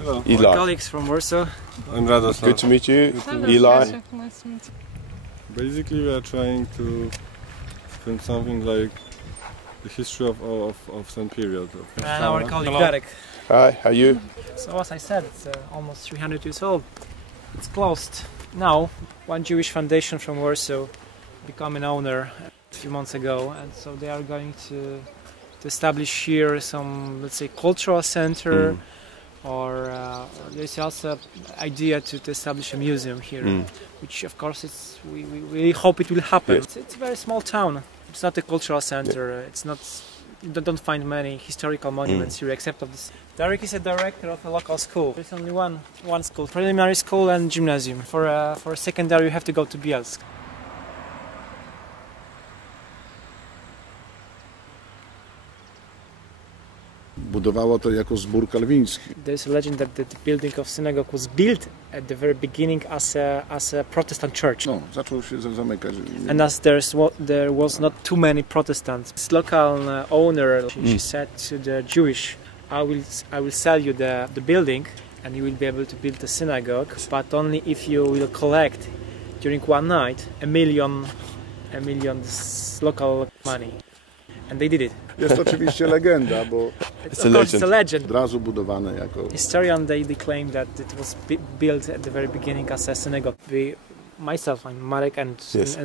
Hello. Eli. Our colleagues from Warsaw. I'm Radosław. Good to meet you. Hello, Eli. Kasia. Nice to meet you. Basically, we are trying to film something like the history of some period. And our colleague Darek. Hi, how are you? So as I said, it's almost 300 years old. It's closed. Now, one Jewish foundation from Warsaw became an owner a few months ago, and so they are going to establish here some, let's say, cultural center, or there's also idea to establish a museum here, which of course we really hope it will happen. Yes. It's a very small town. It's not a cultural center. It's not. You don't find many historical monuments here except of this. Darek is a director of a local school. There's only one school, preliminary school and gymnasium. For a secondary you have to go to Bielsk. Budowało to jako zbór kalwiński. There's a legend that the building of synagogue was built at the very beginning as a Protestant church. No, zaczął się zamykać. And as there was not too many Protestants, this local owner, she said to the Jewish, I will sell you the building and you will be able to build the synagogue, but only if you will collect during one night a million local money. And they did it. Jest oczywiście legenda, bo It's a legend. od razu budowane jako... Historians they claim that it was built at the very beginning as a synagogue. Myself and Marek and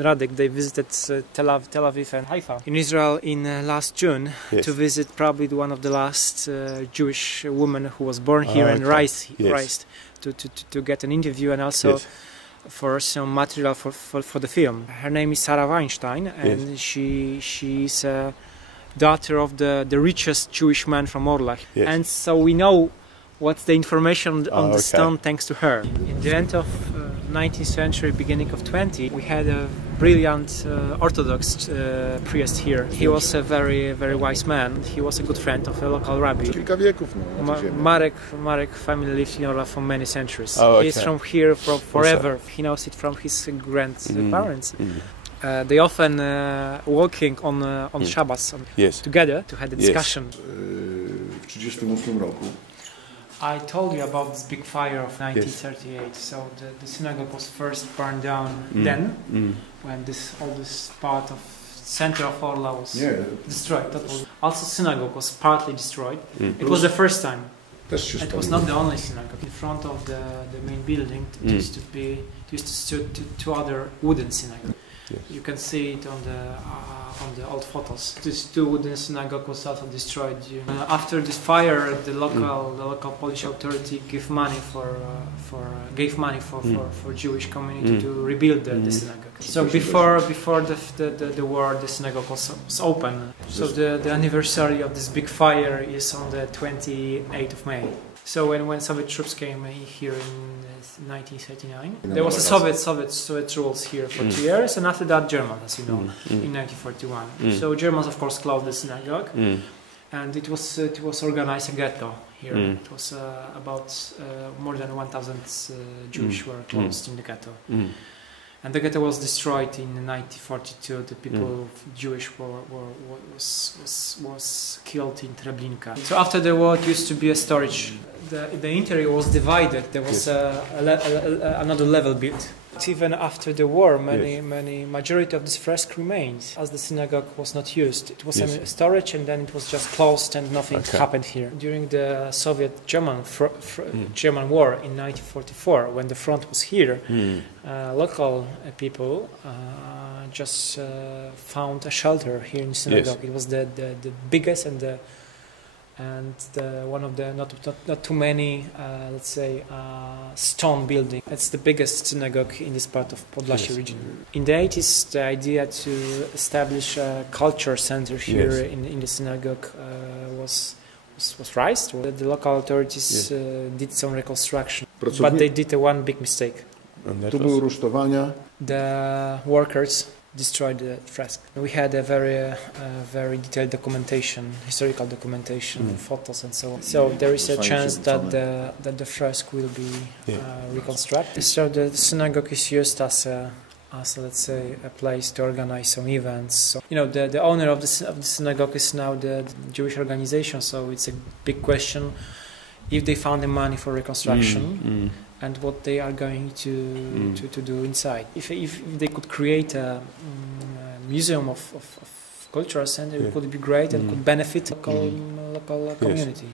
Radek, they visited Tel Aviv and Haifa in Israel in last June to visit probably one of the last Jewish women who was born here and raised to get an interview and also for some material for the film. Her name is Sarah Weinstein, and she's a daughter of the richest Jewish man from Orlach. And so we know what's the information on the stone thanks to her. In the end of 19th century, beginning of 20th, we had a brilliant Orthodox priest here. He was a very, very wise man. He was a good friend of a local rabbi. Kilka wieków, no. Marek family lived in Orlach for many centuries. Oh, okay. He's from here for forever. He knows it from his grandparents. They often walking on Shabbos together to have a discussion. W 1938 roku. I told you about this big fire of 1938. So the synagogue was first burned down then, when all this part of center of Orla was destroyed. Also, synagogue was partly destroyed. It was the first time. It was not the only synagogue. In front of the main building, it used to stood two other wooden synagogues. You can see it on the old photos. These two wooden synagogue was also destroyed. After this fire, the local Polish authority gave money for Jewish community to rebuild the synagogue. So before the war, the synagogue was open. So the anniversary of this big fire is on the 28th of May. So when Soviet troops came here in 1939, there was a Soviet rules here for 2 years, and after that German, as you know, in 1941. So Germans, of course, closed the synagogue, and it was organized a ghetto here. It was about more than 1,000 Jewish were closed in the ghetto. And the ghetto was destroyed in 1942. The people, Jewish, was killed in Treblinka. So after the war, it used to be a storage. The interior was divided. There was another level built. Even after the war, majority of this fresk remained, as the synagogue was not used. It was a storage, and then it was just closed, and nothing happened here. During the Soviet-German war in 1944, when the front was here, local people just found a shelter here in the synagogue. It was the biggest and one of the not too many let's say stone building. It's the biggest synagogue in this part of Podlasie region. In the 80s, the idea to establish a culture center here in the synagogue was raised. The local authorities did some reconstruction, but they did one big mistake. Tu były rusztowania. The workers destroyed the fresk. We had a very detailed documentation, historical documentation, photos and so on. So there is a chance that the fresk will be reconstructed. So the synagogue is used as let's say a place to organize some events. So, the owner of the synagogue is now the Jewish organization. So it's a big question if they found the money for reconstruction and what they are going to do inside. If they could create a museum of cultural center, it would be great and could benefit local community.